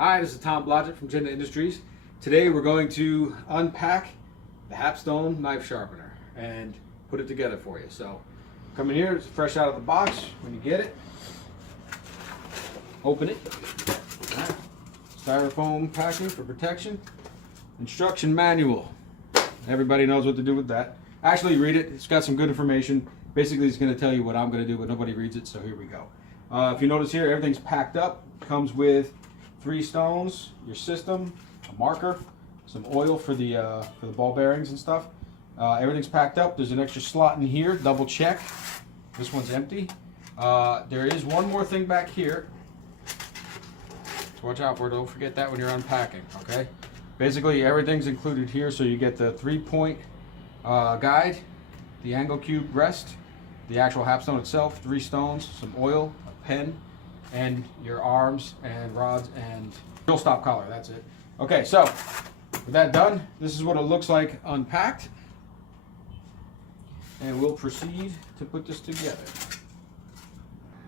Hi, this is Tom Blodgett from Genda Industries. Today we're going to unpack the Hapstone knife sharpener and put it together for you. So come in here, it's fresh out of the box. When you get it, open it. Right. Styrofoam packing for protection. Instruction manual. Everybody knows what to do with that. Actually read it, it's got some good information. Basically it's going to tell you what I'm going to do, but nobody reads it, so here we go. If you notice here, everything's packed up. Comes with 3 stones, your system, a marker, some oil for the ball bearings and stuff. Everything's packed up. There's an extra slot in here. Double check. This one's empty. There is one more thing back here. So watch out for it. Don't forget that when you're unpacking. Okay. Basically, everything's included here. So you get the 3-point guide, the angle cube rest, the actual Hapstone itself, 3 stones, some oil, a pen, and your arms and rods and drill stop collar. That's it. Okay, so with that done, this is what it looks like unpacked, and we'll proceed to put this together.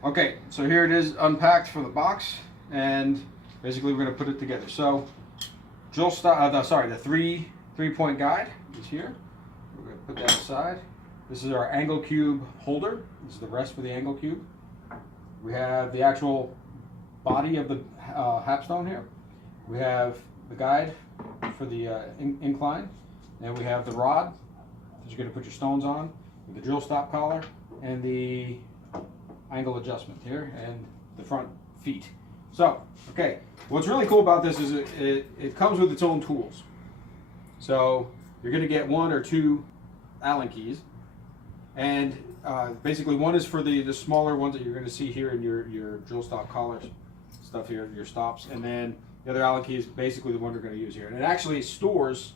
Okay, so here it is unpacked for the box, and basically we're going to put it together. So drill stop, the 3-point guide is here. We're going to put that aside. This is our angle cube holder. This is the rest for the angle cube. We have the actual body of the Hapstone here. We have the guide for the incline. And we have the rod that you're going to put your stones on, with the drill stop collar, and the angle adjustment here, and the front feet. So, okay, what's really cool about this is it comes with its own tools. So you're going to get 1 or 2 Allen keys. And basically one is for the smaller ones that you're going to see here in your drill stop collars stuff here, your stops, and then the other Allen key is basically the one you're going to use here. And it actually stores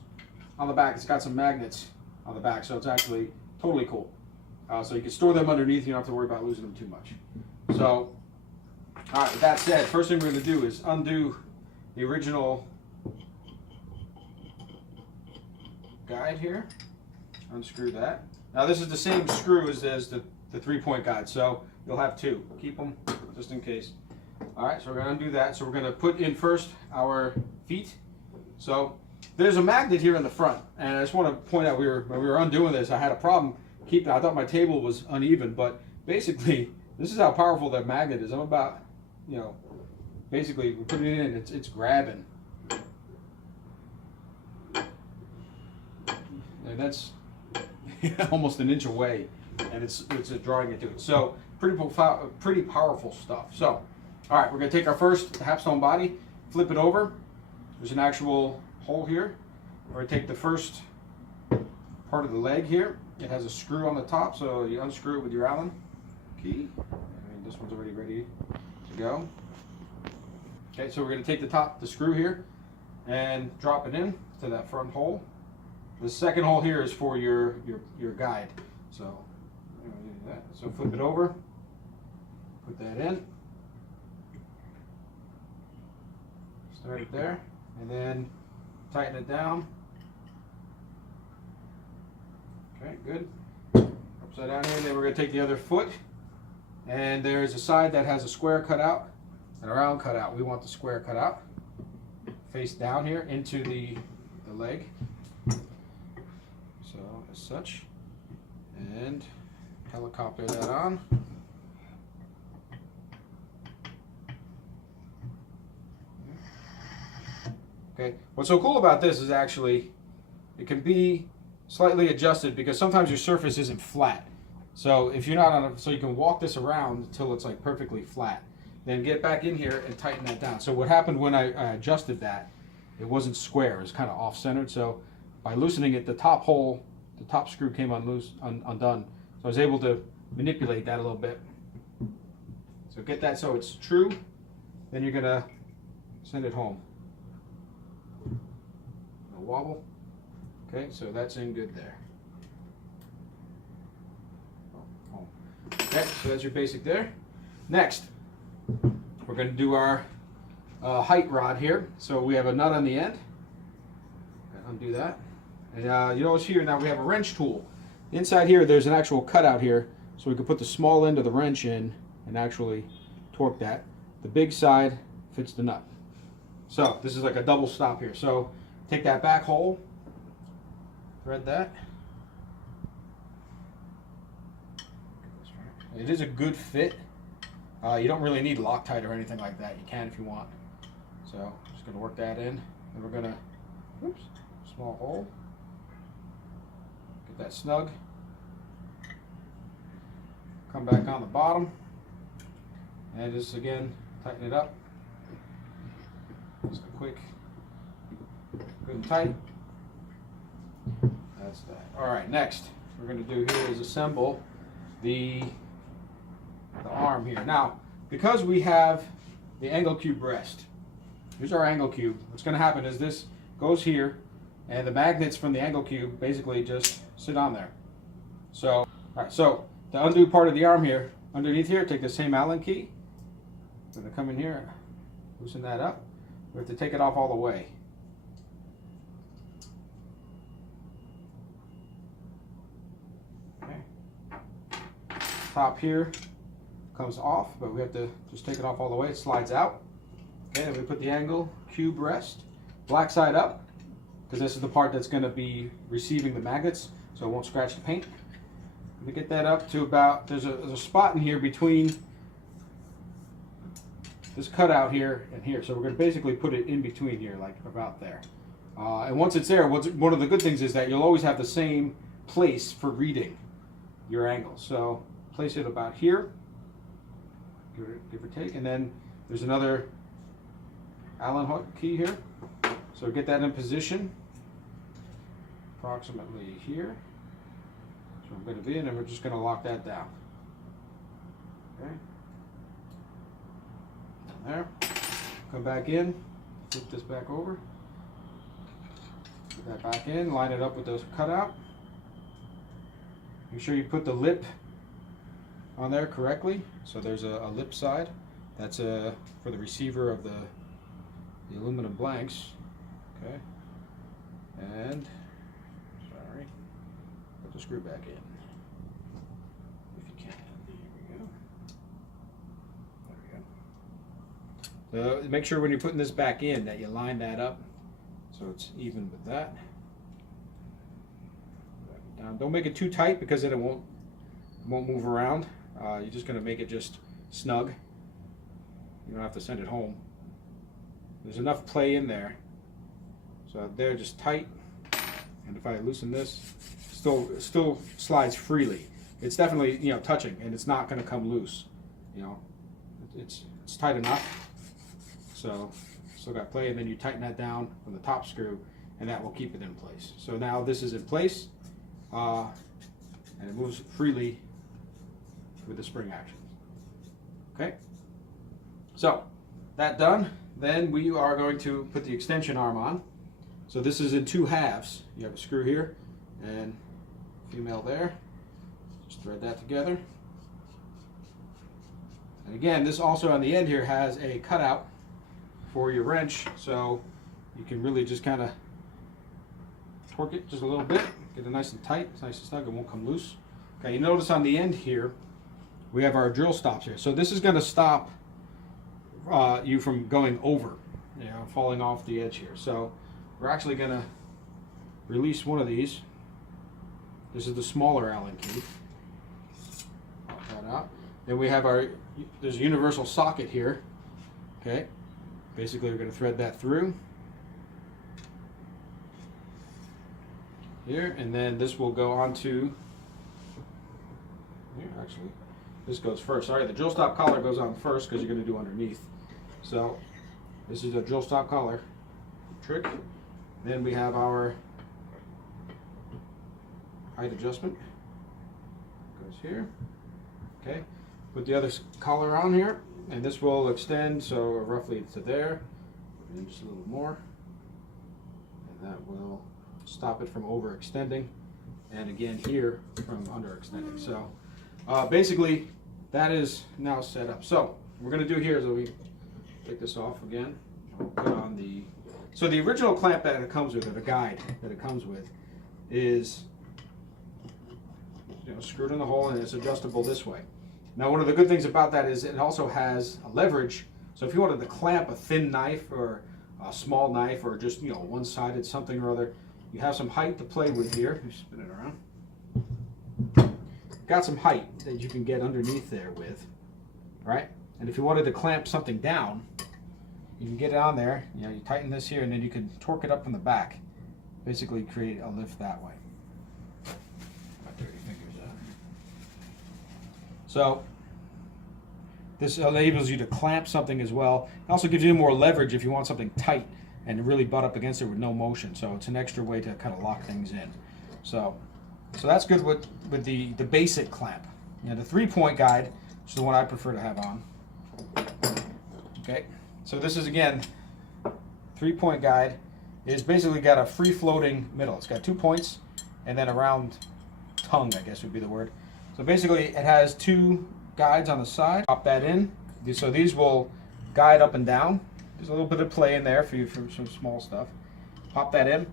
on the back. It's got some magnets on the back, so it's actually totally cool. So you can store them underneath. You don't have to worry about losing them too much. So, all right, with that said, first thing we're going to do is undo the original guide here. Unscrew that. Now this is the same screw as the 3-point guide, so you'll have 2. Keep them just in case. All right, so we're going to undo that. So we're going to put in first our feet. So there's a magnet here in the front, and I just want to point out when we were undoing this, I had a problem keeping. I thought my table was uneven, but basically this is how powerful that magnet is. I'm about, basically we put it in, it's grabbing, and that's almost an inch away, and it's drawing it to it. So pretty powerful stuff. So all right, we're going to take our first Hapstone body, flip it over. There's an actual hole here. We're going to take the first part of the leg here. It has a screw on the top, so you unscrew it with your Allen key. And this one's already ready to go. Okay, so we're going to take the screw here and drop it in to that front hole. The second hole here is for your guide. So, so flip it over, put that in, start it there, and then tighten it down. Okay, good. Upside down here, and then we're going to take the other foot, and there's a side that has a square cut out and a round cut out. We want the square cut out. Face down here into the leg. So as such, and helicopter that on. Okay, what's so cool about this is actually it can be slightly adjusted because sometimes your surface isn't flat. So if you're not on so you can walk this around until it's like perfectly flat. Then get back in here and tighten that down. So what happened when I adjusted that, it wasn't square, it was kind of off-centered. So by loosening it, the top hole, the top screw came undone. So I was able to manipulate that a little bit. So get that so it's true, then you're gonna send it home. No wobble. Okay, so that's in good there. Home. Okay, so that's your basic there. Next, we're gonna do our height rod here. So we have a nut on the end. Undo that. And you notice here now we have a wrench tool. Inside here there's an actual cutout here, so we can put the small end of the wrench in and actually torque that. The big side fits the nut. So this is like a double stop here. So take that back hole, thread that. It is a good fit. You don't really need Loctite or anything like that. You can if you want. So I'm just going to work that in. And we're going to, oops, small hole. Get that snug. Come back on the bottom. And just again, tighten it up. Just a quick, good and tight. That's that. All right, next we're going to do here is assemble the arm here. Now, because we have the angle cube rest, here's our angle cube. What's going to happen is this goes here, and the magnets from the angle cube basically just sit on there. So, all right, so the undo part of the arm here, underneath here, take the same Allen key. I'm going to come in here, loosen that up. We have to take it off all the way. Okay. Top here comes off, but we have to just take it off all the way. It slides out. Okay, then we put the angle cube rest, black side up, because this is the part that's going to be receiving the magnets, so it won't scratch the paint. We get that up to about, there's a spot in here between this cutout here and here, so we're going to basically put it in between here, like about there. And once it's there, one of the good things is that you'll always have the same place for reading your angles. So place it about here, give or take, and then there's another Allen hook key here. So get that in position, approximately here. So I'm going to be in, and we're just going to lock that down. Okay. There. Come back in, flip this back over, put that back in, line it up with those cutout. Make sure you put the lip on there correctly. So there's a lip side. That's for the receiver of the aluminum blanks. Okay. And, sorry, put the screw back in. If you can. There we go. Make sure when you're putting this back in that you line that up so it's even with that. Don't make it too tight because then it won't move around. You're just going to make it just snug. You don't have to send it home. There's enough play in there. So they're just tight. And if I loosen this, still slides freely. It's definitely, you know, touching, and it's not going to come loose. You know, it's tight enough. So still got play, and then you tighten that down with the top screw, and that will keep it in place. So now this is in place, and it moves freely with the spring action. Okay. So that done, then we are going to put the extension arm on. So this is in 2 halves. You have a screw here and female there. Just thread that together. And again, this also on the end here has a cutout for your wrench, so you can really just kind of torque it just a little bit, get it nice and tight, it's nice and snug, it won't come loose. Okay, you notice on the end here, we have our drill stops here. So this is going to stop you from going over, you know, falling off the edge here. So we're actually going to release one of these. This is the smaller Allen key. Pop that out. Then we have there's a universal socket here. Okay. Basically, we're going to thread that through here, and then this will go onto here. Actually, this goes first. Sorry, the drill stop collar goes on first because you're going to do underneath. So this is a drill stop collar trick. Then we have our height adjustment. Goes here. Okay. Put the other collar on here. And this will extend, so roughly to there, and just a little more, and that will stop it from overextending, and again here from underextending. So basically that is now set up. So what we're going to do here is we take this off again, put on so the original clamp that it comes with, or the guide that it comes with, is, you know, screwed in the hole, and it's adjustable this way. Now, one of the good things about that is it also has a leverage. So if you wanted to clamp a thin knife or a small knife or just, you know, one-sided something or other. You have some height to play with here. You spin it around. Got some height that you can get underneath there with, right? And if you wanted to clamp something down, you can get it on there. You know, you tighten this here, and then you can torque it up from the back. Basically, create a lift that way. My dirty fingers out. So this enables you to clamp something as well. It also gives you more leverage if you want something tight and really butt up against it with no motion. So it's an extra way to kind of lock things in. So that's good with the basic clamp. Now the 3-point guide, which is the one I prefer to have on. Okay, so this is again 3-point guide. It's basically got a free floating middle. It's got 2 points and then a round tongue, I guess would be the word. So basically it has 2 guides on the side. Pop that in. So these will guide up and down. There's a little bit of play in there for you for some small stuff. Pop that in.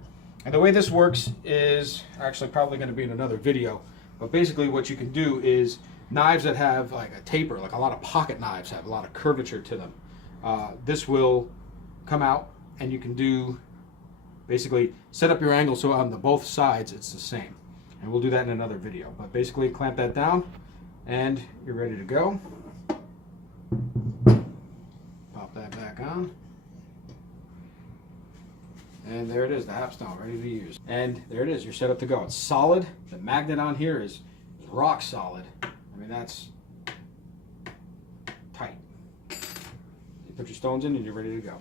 And the way this works is actually probably going to be in another video. But basically what you can do is knives that have like a taper, like a lot of pocket knives have a lot of curvature to them. This will come out and you can do basically set up your angle so on both sides it's the same. And we'll do that in another video. But basically clamp that down and you're ready to go. Pop that back on. And there it is, the Hapstone, ready to use. And there it is, you're set up to go. It's solid. The magnet on here is rock solid. I mean, that's tight. You put your stones in and you're ready to go.